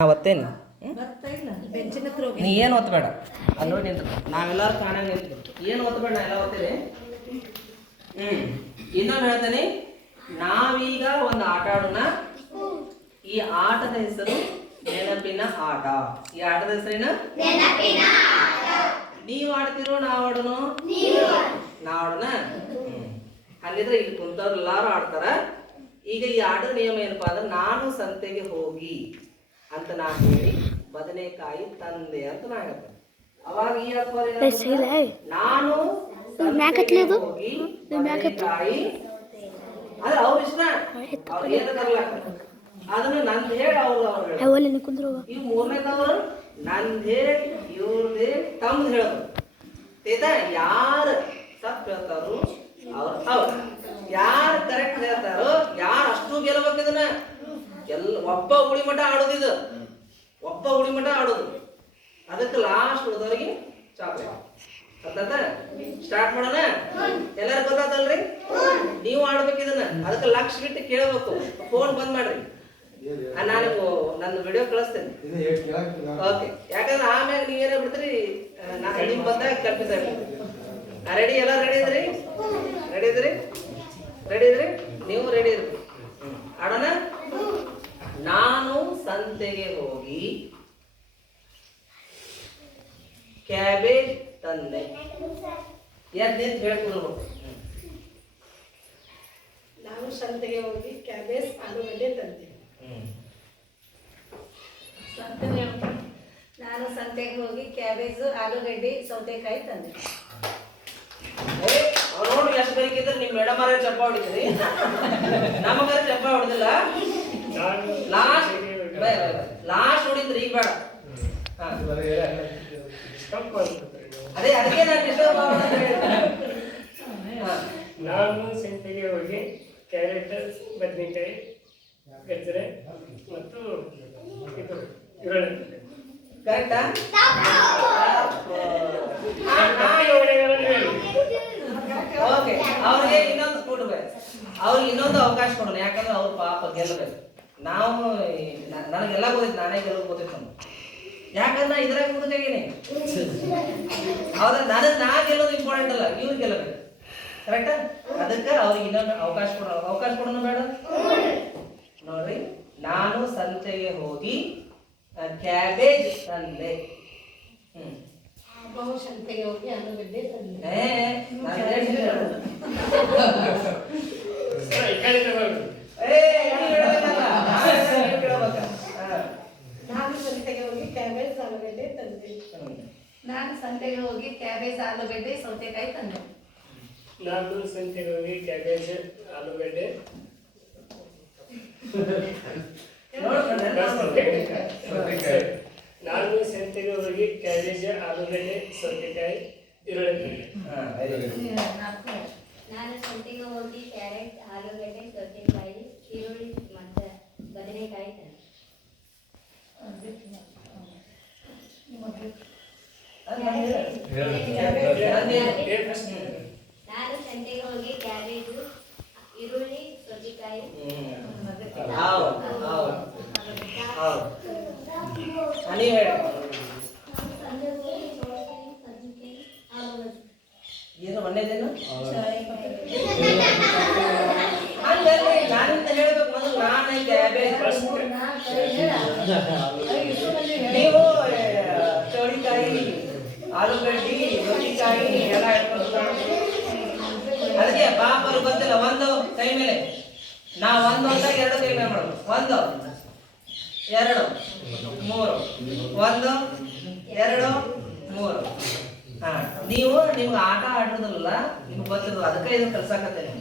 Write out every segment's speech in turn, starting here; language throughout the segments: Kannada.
ಅವತ್ತೇನು? ನೀ ಏನು ಒತ್ತಬೇಡ ಅಲ್ಲಿ ನೋಡಿ ನಿಂತು ನಾವೆಲ್ಲರೂ ಕಾಣ ನಿಂತು ಏನು ಒತ್ತಬೇಡ ನಾ ಎಲ್ಲ ಓದ್ತೀನಿ? ಹ್ಞೂ ಇನ್ನೊಂದು ಹೇಳ್ತೇನೆ. ನಾವೀಗ ಒಂದು ಆಟ ಆಡೋಣ. ಈ ಆಟದ ಹೆಸರು ನೆನಪಿನ ಆಟ. ಈ ಆಟದ ಹೆಸರೇನು ನೀವು ಆಡ್ತಿರೋ ನಾವು ಆಡೋಣ ನಾವು ಆಡೋಣ? ಹ್ಮ್. ಅಲ್ಲಿದ್ರೆ ಇಲ್ಲಿ ಕುಂತವ್ರು ಎಲ್ಲಾರು ಆಡ್ತಾರ. ಈಗ ಈ ಆಟದ ನಿಯಮ ಏನಪ್ಪಾ ಅಂದ್ರೆ ನಾನು ಸಂತೆಗೆ ಹೋಗಿ ಅಂತ ನಾ ಹೇಳಿ ಬದನೆಕಾಯಿ ತಂದೆ ಅಂತ ನಾ ಹೇಳ್ತೇನೆ. ಅವಾಗ ಈ ಅಕ್ಬರ್ ನಾನು ಹೋಗಿ ಬದನೆಕಾಯಿ ಆದ್ರೆ ಅವ್ರ ಇಷ್ಟ ಅವ್ರು ಏನು ತರ್ಲಾಕ ಅದನ್ನ ನಂದು ಹೇಳಿ ಅವ್ರು ಅವ್ರು. ಇವ್ ಮೂರನೇದವರು ನಂದ್ ಹೇಳಿ ಇವ್ರದೇ ತಮ್ದು ಹೇಳೋದು. ತೇತಾ ಯಾರು ತಪ್ಪು ಹೇಳ್ತಾರೋ ಅವ್ರು ಹೌದು ಯಾರು ಕರೆಕ್ಟ್ ಹೇಳ್ತಾರೋ ಯಾರು ಅಷ್ಟು ಗೆಲ್ಲಬೇಕು ಇದನ್ನ? ಎಲ್ಲ ಒಬ್ಬ ಉಳಿಮಠ ಆಡೋದು ಇದು. ಒಬ್ಬ ಉಳಿಮಠ ಆಡೋದು. ಅದಕ್ಕೆ ಲಾಸ್ಟ್ ಉಳಿದವರಿಗೆ ಚಾಕ್ಲೇಟ್. ಅರ್ಥಾತ ಸ್ಟಾರ್ಟ್ ಮಾಡೋಣ? ಎಲ್ಲರೂ ಗೊತ್ತಾತಲ್ರಿ? ನೀವು ಆಡ್ಬೇಕು ಇದನ್ನ. ಅದಕ್ಕೆ ಲಕ್ಷ ಬಿಟ್ಟು ಕೇಳಬೇಕು. ಫೋನ್ ಬಂದ್ ಮಾಡ್ರಿ. ನಾನು ನನ್ನ ವಿಡಿಯೋ ಕಳಿಸ್ತೇನೆ. ಓಕೆ ಯಾಕಂದ್ರೆ ಆಮೇಲೆ ನೀವೇನೇ ಬಿಡ್ತೀರಿ ಆ, ನಾ ನಿಮ್ ಬಂದಾಗ ಕಲ್ಪಿಸ ರೆಡಿ ಎಲ್ಲ ರೆಡಿ ಇದ್ರಿ? ರೆಡಿ ಇದ್ರಿ? ರೆಡಿ ಇದ್ರಿ? ನೀವು ರೆಡಿ ಇದ್ರಿ ಆಡೋಣ? ನಾನು ಸಂತೆಗೆ ಹೋಗಿ ಕ್ಯಾಬೇಜ್ ತಂದೆ. ಎದ್ದು ನಿಂತು ಹೇಳ್ಕೊಡ್ಬೇಕು ನಾನು ಸಂತೆಗೆ ಹೋಗಿ ಕ್ಯಾಬೇಜ್ ಆಲೂಗಡ್ಡೆ ತಂದೆ. ನಾನು ಸಂತೆಗೆ ಹೋಗಿ ಕ್ಯಾಬೇಜ್ ಆಲೂಗಡ್ಡೆ ಸೌತೆಕಾಯಿ ತಂದೆ. ನೋಡಿ ಎಷ್ಟು ಬೇಕಿದ್ರೆ ನಿಮ್ ಮೇಡಮ್ ಅವರೇ ಚಪ್ಪ ಹೊಡಿತೀರಿ ನಮಗಾರ ಚಪ್ಪ ಹೊಡೆದಿಲ್ಲ. ಲಾಸ್ಟ್ ಲಾಸ್ಟ್ ಈಗ ಬೇಡ. ಅದೇ ಅದಕ್ಕೆ ನಾನು ಡಿಸ್ಟರ್ಬ್ ಸಂತೆಗೆ ಹೋಗಿ ಕ್ಯಾರೆಟ್ ಬದನೆಕಾಯಿ ಗಜ್ಜರೆ ಮತ್ತು ಇದು ಕರೆಕ್ಟಾ? ಓಕೆ ಅವ್ರಿಗೆ ಇನ್ನೊಂದು ಕೊಡ್ಬೇಕು. ಅವ್ರಿಗೆ ಇನ್ನೊಂದು ಅವಕಾಶ ಕೊಡೋಣ ಯಾಕಂದ್ರೆ ಅವ್ರ ಪಾಪ ಗೆಲ್ಲಬೇಕು. ನಾವು ನನಗೆಲ್ಲ ಗೊತ್ತಿತ್ತು ನಾನೇ ಕೆಲವು ಗೊತ್ತಿತ್ತು. ಯಾಕಂದ್ರೆ ಇದ್ರಾಗ ಮುಂದಾಗೇನೆ ಹೌದಾ? ನಾನು ನಾ ಗೆಲ್ಲೋದು ಇಂಪಾರ್ಟೆಂಟ್ ಅಲ್ಲ, ಇವ್ರು ಗೆಲ್ಲಬೇಕು. ಕರೆಕ್ಟಾ ಅದಕ್ಕೆ ಅವ್ರಿಗೆ ಇನ್ನೊಂದು ಅವಕಾಶ ಕೊಡೋ, ಅವಕಾಶ ಕೊಡೋಣ ಬೇಡ. ನೋಡ್ರಿ, ನಾನು ಸಂತೆಗೆ ಹೋಗಿ ಕ್ಯಾಬೇಜ್ ತಂದೆ ಹ್ಮ್ ನಾವು ಸಂತೆಗೆ ಹೋಗಿ ಆಲೂಗಡ್ಡೆ ತಂದೆ ಏ, ನಾನ್ ಹೇಳ್ತೀನಿ ಹೇಳು. ಈ ಕಡೆ ತಗೊಳ್ಳಿ. ಏ, ನೀವ್ ಹೇಳ್ಬೇಕಲ್ಲ. ನಾನ್ ಹೇಳ್ದಾಗ ನೀವ್ ಕೇಳ್ಬೇಕ. ಹಾ. ನಾನು ಸಂತೆಗೆ ಹೋಗಿ ಕ್ಯಾಬೇಜ್ ಆಲೂಗಡ್ಡೆ ತಂದೆ ಹ್ಮ್. ನಾನು ಸಂತೆಗೆ ಹೋಗಿ ಕ್ಯಾಬೇಜ್ ಆಲೂಗಡ್ಡೆ ಸೌತೆಕಾಯಿ ತಂದೆ ನಾನು ಸಂತೆಗೆ ಹೋಗಿ ಕ್ಯಾಬೇಜ್ ಆಲೂಗಡ್ಡೆ ನೋಡ್ಕೊಂಡು ಸೌತೆಕಾಯಿ. ನಾನು ಸಂತೆಗೆ ಹೋಗಿ ಕ್ಯಾಬೇಜ್ ಆಲೂಗಡ್ಡೆ ಸೌತೆಕಾಯಿ ಈರುಳ್ಳಿ ಹಾ, very good. ನಾನು ಸಂತೆಗೆ ಹೋಗಿ ಕ್ಯಾರೆಟ್ ಆಲೂಗಡ್ಡೆ ಸೌತೆಕಾಯಿ ಈರುಳ್ಳಿ ಮತ್ತು ಬದನೆಕಾಯಿ ತಂದೆ ಅದ್ ನಾನ್ ಹೇಳು. ಏ ಪ್ರಶ್ನೆ ಇದೆ? ನಾನು ಸಂತೆಗೆ ಹೋಗಿ ಕ್ಯಾಬೇಜು ಈರುಳ್ಳಿ ಸೌತೆಕಾಯಿ ಹ್ಮ್. ಹೌದು, ಹೌದು, ಹೌದು. ಹಾ, ನೀವ್ ಹೇಳಿ. ಏನು ಒಳ್ಳೇದೇನು? ಹಂಗಲ್ರಿ, ನಾನಿಂದ ಹೇಳ್ಬೇಕು ಮೊದಲು ನಾನೇ ನೀವು ಚೌಳಿಕಾಯಿ ಆಲೂಗಡ್ಡಿ ನುಗ್ಗಿಕಾಯಿ ಎಲ್ಲ ಅದಕ್ಕೆ ಪಾಪರು ಗೊತ್ತಿಲ್ಲ ಒಂದು ಕೈ ಮೇಲೆ. ನಾ ಒಂದು ಅಂತ ಎರಡು ಕೈ ಮೇಲೆ ಮಾಡೋದು. ಒಂದು. ಎರಡು ಮೂರು ಒಂದು ಎರಡು ಮೂರು. ಹಾ ನೀವು ನಿಮ್ಗೆ ಆಟ ಆಡೋದಲ್ಲ ನಿಮ್ಗೆ ಗೊತ್ತಿರೋದು ಅದಕ್ಕೆ ಇದನ್ನ ಕಲ್ಸಾಕತ್ತೇನೆ.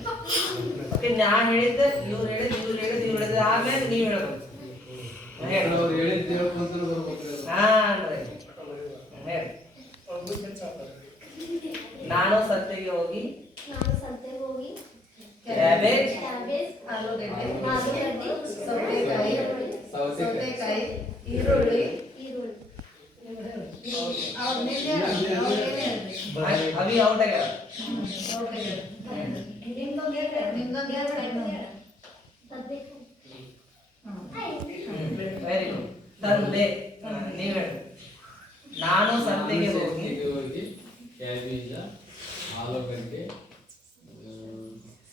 ಓಕೆ ನಾ ಹೇಳಿದ್ದೆ ಇವ್ರು ಹೇಳಿದ್ ಇವ್ರು ಹೇಳಿದ್ ಇವ್ರು ಹೇಳಿದ್ ಆಮೇಲೆ ನೀವು ಹೇಳಬೇಕು. ನಾನು ಸಂತೆಗೆ ಹೋಗಿ ನಾನು ಸಂತೆಗೆ ಹೋಗಿ ಕ್ಯಾಬೇಜ್ ಆಲೂಗಡ್ಡೆ ಸೌತೆಕಾಯಿ ಸೌತೆಕಾಯಿ ಈರುಳ್ಳಿ ಈರುಳ್ಳಿ ಅವ್ರ ಮೇಲೆ ಅವ್ರಿಗೆ ಅವಿ ಔಟ್ ಆಗ್ಯಾರ ನಿಮ್ದೊಂದು ಹೇಳ್ರಿ ನಿಮ್ದೊಂದು ಹೇಳ್ರಿ ಬದನೆಕಾಯಿ ವೆರಿ ಗುಡ್ ತಂದೆ ಹಾ, ನೀವ್ ಹೇಳಿ ನಾನು ಸಂತೆಗೆ ಹೋಗಿ ಸಂತೆಗೆ ಹೋಗಿ ಕ್ಯಾಬೇಜ ಆಲೂಗಡ್ಡೆ ಆ,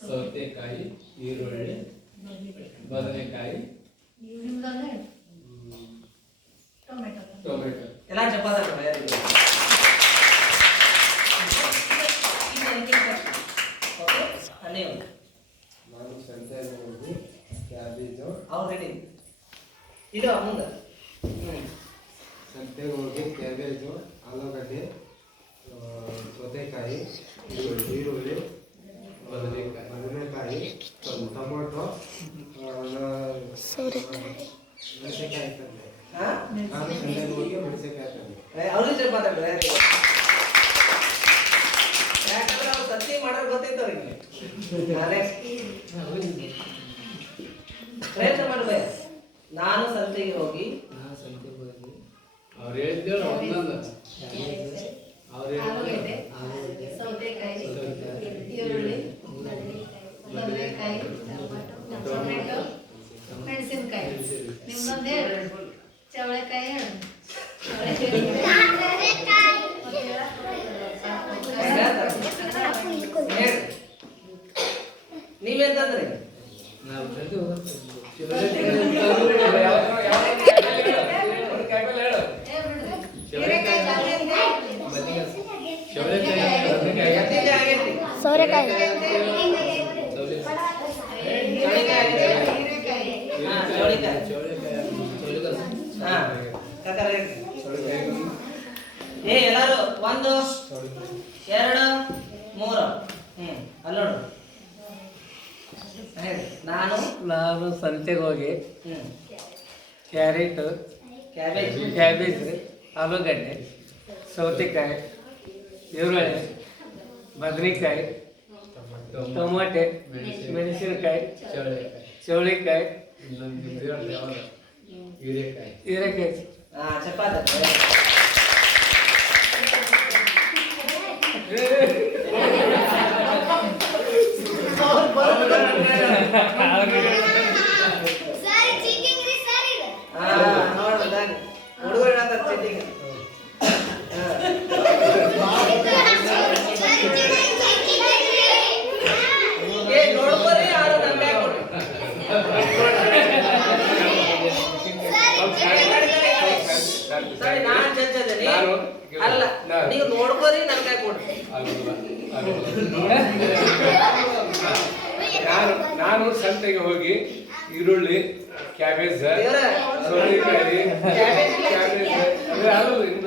ಸೌತೆಕಾಯಿ ಈರುಳ್ಳಿ ಬದನೆಕಾಯಿ ನಿಮ್ದೊಂದು ಹೇಳಿ. ಹ್ಮ್, ಟೊಮೆಟೊ. ಟೊಮೆಟೊ. ಎಲ್ಲ ಚಪಾತ ನಾನು ಸಂತೆಗೆ ಹೋಗಿ ಕ್ಯಾಬೇಜು. ಹೇಳಿ ಇದು ಮುಂದೆ ಸಂತೆಗೆ ಹೋಗಿ ಕ್ಯಾಬೇಜು ಆಲೂಗಡ್ಡೆ ಸೌತೆಕಾಯಿ ಈರುಳ್ಳಿ ಬದನೆಕಾಯಿ ಬದನೆಕಾಯಿ ಟೊಮೊಟೊ ಅವ್ರಿಗೆ ಚಪಾತ ಯಾಕಂದ್ರೆ ಅವ್ರು ಸತ್ತಿ ಮಾಡೋದು ಗೊತ್ತೈತೆ ಅವ್ರಿಗೆ ನಾನೇ ಪ್ರಯತ್ನ ಮಾಡ್ಬೇ ನಾನು ಸಂತೆಗೆ ಹೋಗಿ. ನಾನು ಸಂತೆಗೆ ಹೋಗಿ ಅವ್ರು ಒಂದೊಂದು ಅವ್ರು ಸೌತೆಕಾಯಿ ಈರುಳ್ಳಿ ಬದನೆಕಾಯಿ ಟೊಮೆಟೊ. ಮೆಣಸಿನಕಾಯಿ ನಿಮ್ದೊಂದು ಹೇಳಿ ಚವಳೆಕಾಯಿ ಹೇಳಿ ನೀವೇಂತಂದ್ರೆ? ನೀವೆಂತಂದ್ರಿ ನಾವು ಸಂತೆಗೆ ಹೋಗ್ತೀವಿ. ಹೀರೆಕಾಯಿ ಚೌಳೆಕಾಯಿ, ಬದನೆಕಾಯಿ, ಎತ್ತಿಗೆ ಆಗೈತಿ ಸೋರೆಕಾಯಿ ಹೀರೆಕಾಯಿ ಹಾ, ಚೌಳಿಕಾಯಿ. ಚೌಳೆಕಾಯಿ, ಚೌಳೆಕಾಯಿ. ಹಾ ಕಾಕಾರ ಹೇಳ್ರಿ ಚೌಳೆಕಾಯಿ, ಏ ಎಲ್ಲಾರು ಒಂದು ಚೌಳೆಕಾಯಿ. ಎರಡು ಮೂರು ಹ್ಮ್ ಅಲ್ಲಿ ನೋಡು ಹೇಳಿ ನಾನು ನಾನು ಸಂತೆಗೆ ಹೋಗಿ ಹ್ಮ್ ಕ್ಯಾರೆಟ್ ಕ್ಯಾಬೇಜ್ ಕ್ಯಾಬೇಜ್ ಆಲೂಗಡ್ಡೆ ಸೌತೆಕಾಯಿ ಈರುಳ್ಳಿ ಬದನೆಕಾಯಿ ಟೊಮೊಟೆ ಮೆಣಸಿನಕಾಯಿ ಚೌಳೆಕಾಯಿ. ಚೌಳಿಕಾಯಿ ಇನ್ನೊಂದು ಇದು ಹೇಳ್ದೆ ಯಾವ್ದು? ಹೀರೆಕಾಯಿ ಹೀರೆಕಾಯಿ ಹಾ ಚಪಾತಿ ಹಾ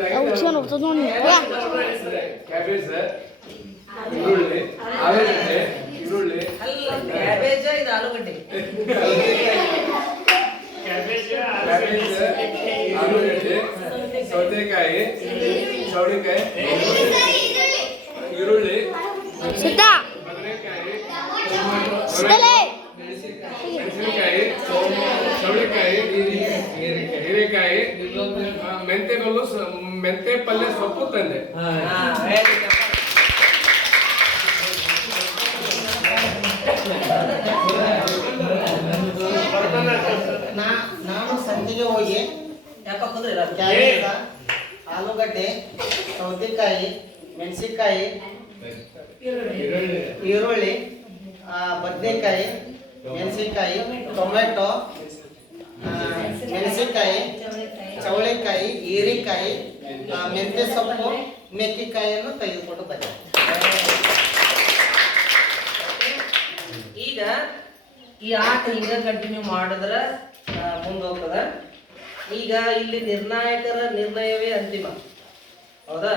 ಅದು ಇದು ಆಗಿದೆ. ಕ್ಯಾಬೇಜ್ ಈರುಳ್ಳಿ ಆಲೂಗಡ್ಡೆ ಈರುಳ್ಳಿ ಕ್ಯಾಬೇಜ್ ಇದು ಆಲೂಗಡ್ಡೆ ಕ್ಯಾಬೇಜ್ ಕ್ಯಾಬೇಜ್ ಆಲೂಗಡ್ಡೆ ಸೌತೆಕಾಯಿ ಚೌಳಿಕಾಯಿ ಈರುಳ್ಳಿ ಬದನೆಕಾಯಿ ಮೆಣಸಿನಕಾಯಿ ಸೌತೆಕಾಯಿ ಹೀರೆಕಾಯಿ ಮೆಂತೆ ಬಲ್ಲು ಮೆಂತೆ ಪಲ್ಯ ಸೊಪ್ಪು ತಂದೆ ಹಾ very good. ನಾ- ನಾನು ಸಂತೆಗೆ ಹೋಗಿ ಯಾಕ ಕುಂದ್ರಿಲ್ಲ ಕ್ಯಾಬೇಜ ಆಲೂಗಡ್ಡೆ ಸೌತೆಕಾಯಿ ಮೆಣಸಿನಕಾಯಿ ಈರುಳ್ಳಿ ಈರುಳ್ಳಿ ಆ, ಬದನೆಕಾಯಿ ಮೆಣಸಿನಕಾಯಿ ಟೊಮೆಟೊ ಆ, ಮೆಣಸಿನಕಾಯಿ ಚವಳೆಕಾಯಿ ಹೀರೆಕಾಯಿ ಆ, ಮೆಂತ್ಯ ಸೊಪ್ಪು ಮೆಕ್ಕೆಕಾಯಿಯನ್ನು ತೆಗೆದುಕೊಂಡು ಬನ್ನಿ. ಈಗ ಈ ಆಟ ಈಗ ಕಂಟಿನ್ಯೂ ಮಾಡಿದ್ರೆ ಮುಂದೆ ಹೋಗ್ತದ ಈಗ ಇಲ್ಲಿ ನಿರ್ಣಾಯಕರ ನಿರ್ಣಯವೇ ಅಂತಿಮ. ಹೌದಾ?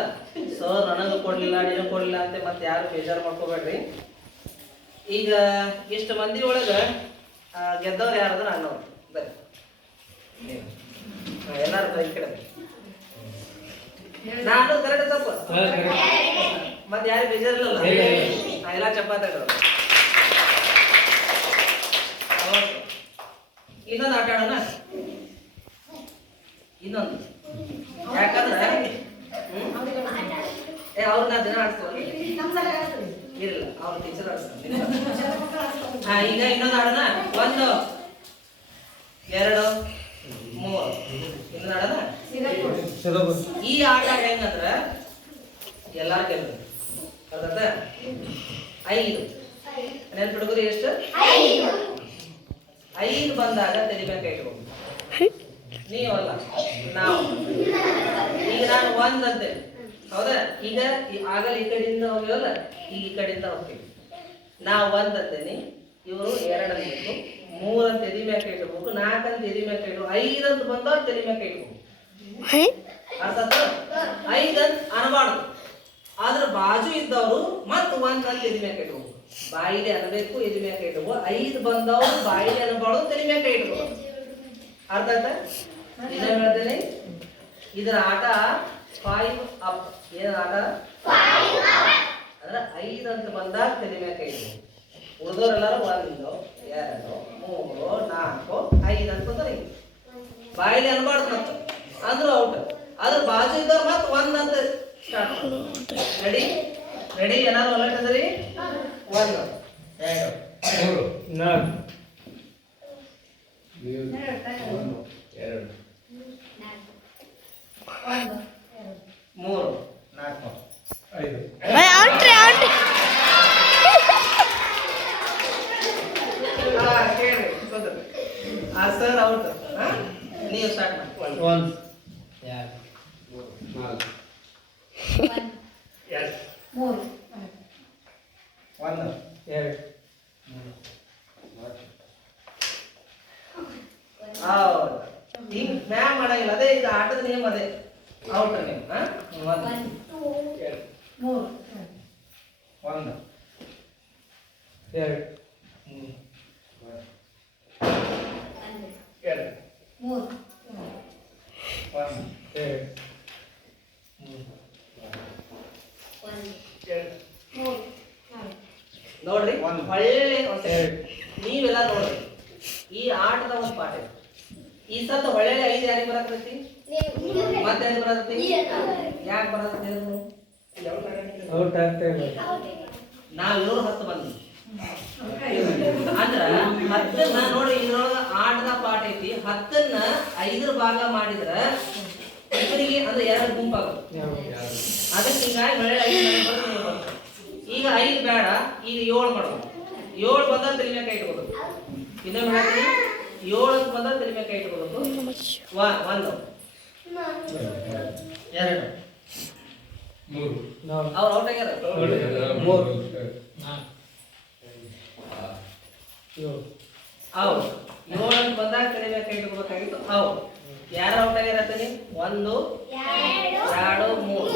ಸರ್ ನನಗೆ ಕೊಡ್ಲಿಲ್ಲ ನೀನು ಕೊಡ್ಲಿಲ್ಲ ಅಂತ ಮತ್ತೆ ಯಾರು ಬೇಜಾರು ಮಾಡ್ಕೋಬೇಡ್ರಿ. ಈಗ ಇಷ್ಟು ಮಂದಿ ಒಳಗೆ ಗೆದ್ದವ್ರು ಯಾರಾದ್ರೂ ಅನ್ನೋರು. ಹಾ, ಎಲ್ಲಾರು ಈ ಕಡೆ. ನಾನು ಕರೆಕ್ಟ್ ತಪ್ಪು. ಮತ್ತೆ ಯಾರು ಬೇಜಾರಿಲ್ಲ ಎಲ್ಲ ಚಪಾತಿಗಳು. ಇನ್ನೊಂದು ಆಟ ಆಡೋಣ? ಇನ್ನೊಂದು. ಯಾಕಂದ್ರೆ ಏ ಅವ್ರು ನಾ ದಿನ ಆಡ್ತೀವಿ ಇಲ್ಲ ಅವ್ರ ಟೀಚರ್ ಆಡ್ತಾರೆ ಹಾ ಈಗ ಇನ್ನೊಂದು ಆಡೋಣ ಒಂದು ಎರಡು ಮೂರು ಇನ್ನು ಆಡೋಣ ಸಿರಪುರ್ ಈ ಆಟ ಹೆಂಗಂದ್ರ ಎಲ್ಲಾರು ಗೆಲ್ಬೇಕು ಅರ್ಥ ಐದು ನೆನ್ಪು ಹುಡುಗರು ಎಷ್ಟು ಐದು ಬಂದಾಗ ಇಟ್ಕೊಂಡು ನೀವಲ್ಲ ನಾವು. ಈಗ ನಾನು ಒಂದ್ ಅಂತೆ ಹೌದಾ? ಈಗ ಆಗಲ್ಲ ಈ ಕಡೆಯಿಂದ ಹೋಗಿವಲ್ಲ ಈಗ ಈ ಕಡೆಯಿಂದ ಹೋಗ್ತೀವಿ ನಾವು ಒಂದ್ ಅಂತೇನಿ ಇವರು ಎರಡು ಅನ್ಬೇಕು ಮೂರ್ ಅಂತ ಎದಿ ಮ್ಯಾಕ ಇಟ್ಬೇಕು ನಾಲ್ಕು ಅಂತ ಎದಿ ಮ್ಯಾಕ ಇಟ್ಬೇಕು ಐದು ಅಂತ ಬಂದವ್ರು ತೆರಿ ಮ್ಯಾಕ ಇಟ್ಬೇಕು ಅರ್ಥ ಅಂತ ಅನ್ಬಾರ್ದು. ಆದ್ರೆ ಬಾಜು ಇದ್ದವರು ಮತ್ತೆ ಒಂದ್ ಅಂತ ಎದಿ ಮ್ಯಾಕ ಇಟ್ಬೇಕು ಬಾಯಿಲೆ ಅನ್ಬೇಕು ಎದಿ ಮ್ಯಾಕ ಇಟ್ಬೇಕು ಐದು ಬಂದವರು ಬಾಯಿಲಿ ಅನಬಾರ್ದು ತಲೆ ಮ್ಯಾಕ ಇಟ್ಬೇಕು ಅರ್ಥ ಆಯ್ತಾ? ಇದ ಹೇಳ್ತೇನೆ ಇದರ ಆಟ ಫೈವ್ ಅಪ್ ಏನ ಆಟ? ಅಂದ್ರೆ ಐದು ಅಂತ ಬಂದಾಗ ತಲೆ ಮ್ಯಾಕ ಇಟ್ಬೇಕು ಉಳಿದವರೆಲ್ಲರೂ ಒಂದು ಎರಡು ಮೂರು ನಾಲ್ಕು ಐದು ಅಂತ ಬಂದ್ರೆ ಬಾಯಿಲೆ ಅನ್ಬಾರ್ದು ಮತ್ತೆ. ಅಂದ್ರೆ ಔಟ್ ಅದ್ರ ಬಾಜು ಇದ್ದವ್ರು ಮತ್ತೆ ಒಂದ್ ಅಂತ ಸ್ಟಾರ್ಟ್ ರೆಡಿ ರೆಡಿ ಏನಾದ್ರು ಅಲರ್ಟ್ ಅದರಿ ಒಂದು ಎರಡು ಮೂರು ನಾಲ್ಕು ನೀವು ಒಂದು ಎರಡು ಒಂದು ಮೂರು ನಾಲ್ಕು ಐದು ಹಾ ಕೇಳಿ ಕೂತ್ಕೊಳ್ಳಿ. ಆ ಸರ್ ಔಟ್ ಹಾ ನೀವು ಸ್ಟಾರ್ಟ್ ಮಾಡಿ ಒಂದು ನಾಲ್ಕು ಎರಡು ಮೂರು ಒಂದು ಎರಡು ಹೌದು ಹಿಂಗ್ ಮ್ಯಾಮ್ ಮಾಡಂಗಿಲ್ಲ ಅದೇ ಇದು ಆಟದ ನಿಯಮ ಅದೇ ಔಟ್ ನೀವು ಹಾ ಒಂದು ಎರಡು ಮೂರು ಒಂದು. ಎರಡು ಎರಡು. ಮೂರು. ಒಂದು. ಎರಡು. ನೋಡ್ರಿ ಒಂದು. ಒಳ್ಳೆ ನೀವೆಲ್ಲ ನೋಡ್ರಿ ಈ ಆಟದ ಒಂದು ಪಾಠ ಇದೆ. ಈ ಸತ್ತು ಒಳ್ಳೆ ಐದು ಯಾರಿಗೆ ಬರತೈತಿ ಮತ್ತೆ ಬರತೈತಿ ಯಾಕೆ ಬರತೈತಿ? ಔಟ್ ಆಗ್ತಾ ಇಲ್ಲ. ನಾವ್ ಇರೋರು ಹತ್ತು ಮಂದಿ ಅಂದ್ರ ಹತ್ತನ್ನ ನೋಡಿ ಇದ್ರೊಳಗ ಆಟದ ಪಾಠ ಐತಿ. ಹತ್ತನ್ನ ಐದರ ಭಾಗ ಮಾಡಿದ್ರ ಇಬ್ಬರಿಗೆ ಅಂದ್ರೆ ಎರಡು ಗುಂಪಾಗುತ್ತೆ. ಅದಕ್ಕೆ ಹಿಂಗಾಗಿ ಮಳೆ ಐದು. ಈಗ ಐದು ಬೇಡ ಈಗ ಏಳು ಮಾಡೋದು. ಏಳು ಬಂದ ತಲೆ ಮೇಲೆ ಕೈ ಇಟ್ಕೋಬೇಕು. ಇನ್ನೊಂದು ಹೇಳ್ತೀನಿ. ಏಳು ಅಂತ ಬಂದ ತಲೆ ಕೈ ಇಟ್ಕೋಬೇಕು. ಒಂದು. ಎರಡು. ಅವ್ರು ಔಟ್ ಆಗ್ಯಾರ? ಮೂರು ಅವು ಏಳು ಅಂತ ಬಂದಾಗ ಮೇಲೆ ಕೈ ಇಟ್ಕೋಬೇಕಾಗಿತ್ತು ಯಾರು ಔಟ್ ಆಗ್ಯಾರ ಅಂತೀನಿ ಒಂದು, ಎರಡು, ಮೂರು.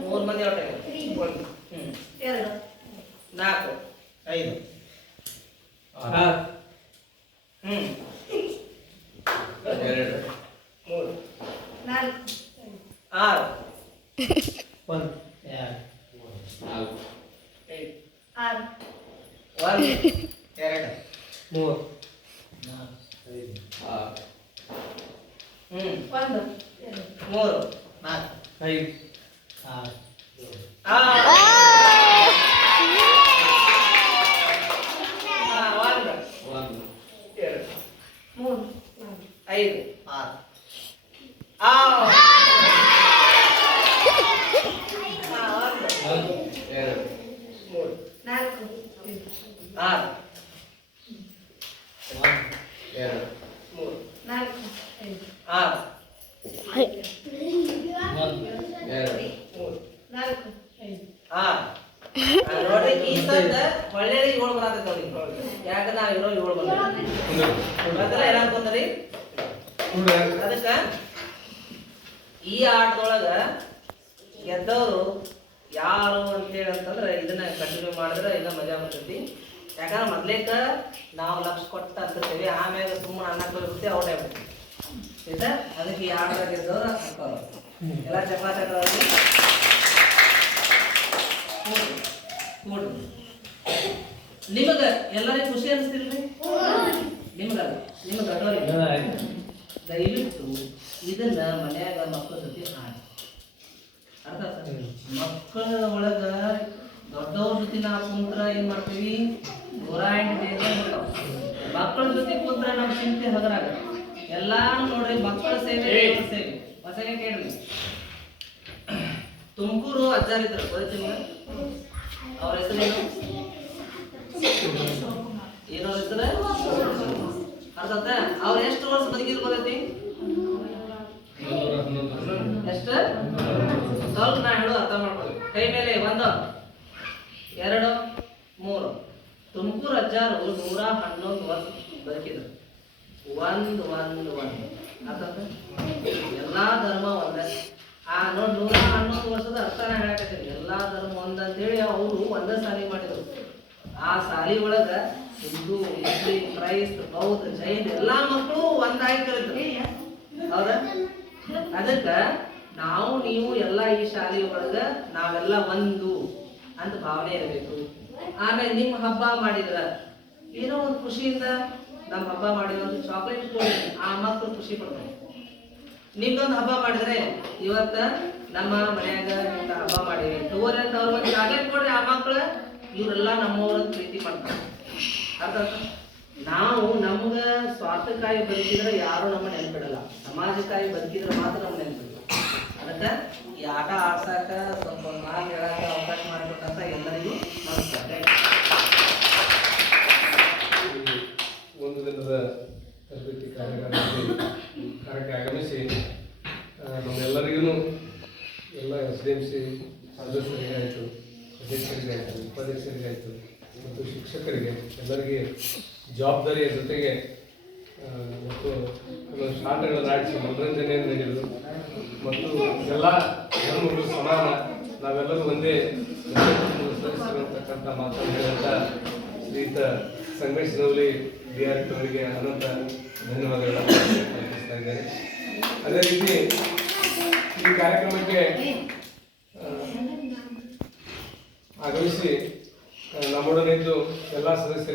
ಮೂರು ಮಂದಿ ಔಟ್ ಆಗ್ಯಾರ. ಒಂದು ಎರಡು, ನಾಲ್ಕು, ಐದು. ಆರು ಹ್ಮ್ ಎರಡು ಮೂರು ನಾಲ್ಕು ಆರು ಒಂದು ನಾಲ್ಕು ಐದು ಆರು ಒಂದು ಎರಡು ಮೂರು ಆರು ಹ್ಮ್ ಒಂದು ಎರಡು ಮೂರು ನಾಲ್ಕು ಐದು ಆರು ಆರು ಹಾ, ಒಂದು ಒಂದು ಎರಡು ಮೂರು ನಾಲ್ಕು ಐದು ಆರು ಆರು ಹಾ, ಒಂದು ಒಂದು ಎರಡು ಮೂರು ನಾಲ್ಕು ಆರು ಎರಡು ಮೂರು ನಾಲ್ಕು ಐದು ಆರು ಎರಡು ಮೂರು ನಾಲ್ಕು ಐದು ಆರು ಹಾ, ನೋಡ್ರಿ ಈ ಸದ್ದ ಒಳ್ಳೆ ಏಳು ಬರತೈತೆ ಅವ್ರಿಗೆ ಯಾಕಂದ್ರೆ ನಾವ್ ಇರೋ ಏಳು ಬಂದ ಮೊದಲ ಏನ್ ಅನ್ಕೊಂಡ್ರಿ ಅದಕ್ಕ ಈ ಆಟದೊಳಗ ಗೆದ್ದವರು ಯಾರು ಅಂತೇಳಿ ಅಂತಂದ್ರೆ ಇದನ್ನ ಕಂಟಿನ್ಯೂ ಮಾಡಿದ್ರೆ ಇನ್ನ ಮಜಾ ಬರ್ತೈತಿ ಯಾಕಂದ್ರೆ ಮೊದ್ಲೇಕ ನಾವು ಲಕ್ಷ ಕೊಟ್ಟ ಅಂತಿರ್ತೀವಿ ಆಮ್ಯಾಗ ಸುಮ್ಮನೆ ಅನ್ನಕ್ಕೆ ಹೋಗ್ಬಿಡ್ತೀವಿ ಔಟ್ ಆಗ್ಬಿಡ್ತೀವಿ ಆಯ್ತಾ ಅದಕ್ಕೆ ಈ ಆಟದಾಗ ಗೆದ್ದವ್ರು ಹಾಕೋರು ಎಲ್ಲ ಚಪಾತಿ ಹಾಕೋರು ಕೂಡ್ರಿ. ನಿಮಗ ಎಲ್ಲರಿಗೂ ಖುಷಿ ಅನಿಸ್ತಿಲ್ರಿ? ನಿಮ್ಗ ನಿಮ್ಗೆ ದೊಡ್ಡವ್ರಿಗೆ ದಯವಿಟ್ಟು ಇದನ್ನ ಮನ್ಯಾಗ ಮಕ್ಕಳ ಜೊತೆ ಆಡಿ. ಅರ್ಥ? ಮಕ್ಕಳ ಒಳಗ ದೊಡ್ಡವ್ರ ಜೊತೆ ನಾವು ಕುಂತ್ರ ಏನ್ ಮಾಡ್ತೀವಿ? ಇರ್ತಾವ. ಮಕ್ಕಳ ಜೊತೆ ಕುಂತ್ರ ನಮ್ಮ ಚಿಂತೆ ಹಗರಾಗ ಎಲ್ಲಾನು ನೋಡ್ರಿ ಮಕ್ಕಳ ಸೇವೆ ದೇವ್ರ ಸೇವೆ. ಹೊಸಗೆ ಕೇಳ್ರಿ. ತುಮಕೂರು ಅಜ್ಜಾರ್ ಇದ್ರು ಗೊತ್ತೈತಿ ಅವ್ರ ಹೆಸರೇನು ಏನೋ? ಹೆಸರು? ಅರ್ಥಾತ ಅವ್ರ ಎಷ್ಟು ವರ್ಷ ಬದುಕಿದ್ರು ಬರತಿ ಎಷ್ಟು? ಸ್ವಲ್ಪ ನಾ ಹೇಳು ಅರ್ಥ ಮಾಡ್ಕೊಳ್ಳಿ. ಕೈ ಮೇಲೆ ಒಂದು ಎರಡು ಮೂರು. ತುಮಕೂರು ಅಜ್ಜಾರು ನೂರ ಹನ್ನೊಂದು ವರ್ಷ ಬದುಕಿದ್ರು. ಒಂದ್, ಒಂದು ಒಂದು. ಎಲ್ಲಾ ಧರ್ಮ ಒಂದೇ. ಆ, ನೋಡ್ ನೂರ ಹನ್ನೊಂದು ವರ್ಷದ ಅರ್ಥ ಹೇಳಕತ್ತೀನಿ. ಎಲ್ಲ ಧರ್ಮ ಒಂದಂತೇಳಿ ಅವರು ಒಂದೇ ಸಾಲಿ ಮಾಡಿದ್ರು. ಆ ಸಾಲಿ ಒಳಗ ಹಿಂದೂ, ಮುಸ್ಲಿಂ, ಕ್ರೈಸ್ತ, ಬೌದ್ಧ, ಜೈನ್ ಎಲ್ಲಾ ಮಕ್ಕಳು ಒಂದಾಗಿ ಕಲಿದ್ರು ಹೌದಾ? ಅದಕ್ಕ ನಾವು, ನೀವು ಎಲ್ಲ ಈ ಶಾಲೆ ಒಳಗ ನಾವೆಲ್ಲ ಒಂದು ಅಂತ ಭಾವನೆ ಇರಬೇಕು. ಆಮೇಲೆ ನಿಮ್ಮ ಹಬ್ಬ ಮಾಡಿದ್ರ ಏನೋ ಒಂದು ಖುಷಿಯಿಂದ ನಮ್ಮ ಹಬ್ಬ ಮಾಡಿರೋದು ಚಾಕ್ಲೇಟ್ ಕೊಡಿ ಆ ಮಕ್ಕಳು ಖುಷಿ ಪಡ್ಬೇಕು ನಿಮ್ದೊಂದು ಹಬ್ಬ ಮಾಡಿದ್ರೆ ಇವತ್ತ ನಮ್ಮ ಮನೆಯಾಗ ಹಬ್ಬ ಮಾಡಿವಿ ತಗೋರಿ ಅಂತ ಅವ್ರ ಚಾಕ್ಲೇಟ್ ಕೊಡ್ರಿ ಆ ಮಕ್ಕಳು ಇವರೆಲ್ಲ ನಮ್ಮವ್ರ ಪ್ರೀತಿ ಮಾಡ್ತಾರೆ ಅರ್ಥ? ನಾವು ನಮ್ಗ ಸ್ವಾರ್ಥಕ್ಕಾಗಿ ಬದುಕಿದ್ರೆ ಯಾರು ನಮ್ಮ ನೆನ್ಪಿಡಲ್ಲ. ಸಮಾಜಕ್ಕಾಗಿ ಬದುಕಿದ್ರೆ ಮಾತ್ರ ನಮ್ಮ ನೆನ್ಪಿಡಲ್ಲ. ಅದಕ್ಕೆ ಈ ಆಟ ಆಡ್ಸಾಕ ಸ್ವಲ್ಪ ಮಾತು ಹೇಳಕ್ಕೆ ಅವಕಾಶ ಮಾಡಿಕೊಟ್ಟಂತ ಎಲ್ಲರಿಗೂ ದಿನದ ತರಬೇತಿ ಕಾರ್ಯಕ್ರಮಕ್ಕೆ ಕಾರ್ಯಕ್ಕೆ ಆಗಮಿಸಿ ನಮ್ಮೆಲ್ಲರಿಗೂ ಎಲ್ಲ ಎಸ್ ಡಿ ಎಂ ಸಿ ಸದಸ್ಯರಿಗಾಯಿತು ಅಧ್ಯಕ್ಷರಿಗಾಯಿತು ಉಪಾಧ್ಯಕ್ಷರಿಗಾಯಿತು ಮತ್ತು ಶಿಕ್ಷಕರಿಗೆ, ಎಲ್ಲರಿಗೆ ಜವಾಬ್ದಾರಿಯ ಜೊತೆಗೆ ಮತ್ತು ಕೆಲವು ಶಾಲೆಗಳನ್ನು ಆಡಿಸಿ ಮನರಂಜನೆಯನ್ನು ನೀಡಿದರು. ಮತ್ತು ಎಲ್ಲ ಧರ್ಮಗಳು ಸಮಾನ, ನಾವೆಲ್ಲರೂ ಒಂದೇ ಸದಸ್ಯರು ಅಂತಕ್ಕಂಥ ಮಾತನ್ನು ಹೇಳಿದಂಥ ಶ್ರೀಯುತ ಸಂಗಮೇಶ್ ಅವರಿಗೆ ಅನಂತ ಧನ್ಯವಾದಗಳನ್ನು ಇದ್ದೇನೆ ಅದೇ ರೀತಿ ಈ ಕಾರ್ಯಕ್ರಮಕ್ಕೆ ಆಗಮಿಸಿ ನಮ್ಮೊಡನೆ ನಮ್ಮೊಡನಿದ್ದು ಎಲ್ಲ ಸದಸ್ಯರಿಗೆ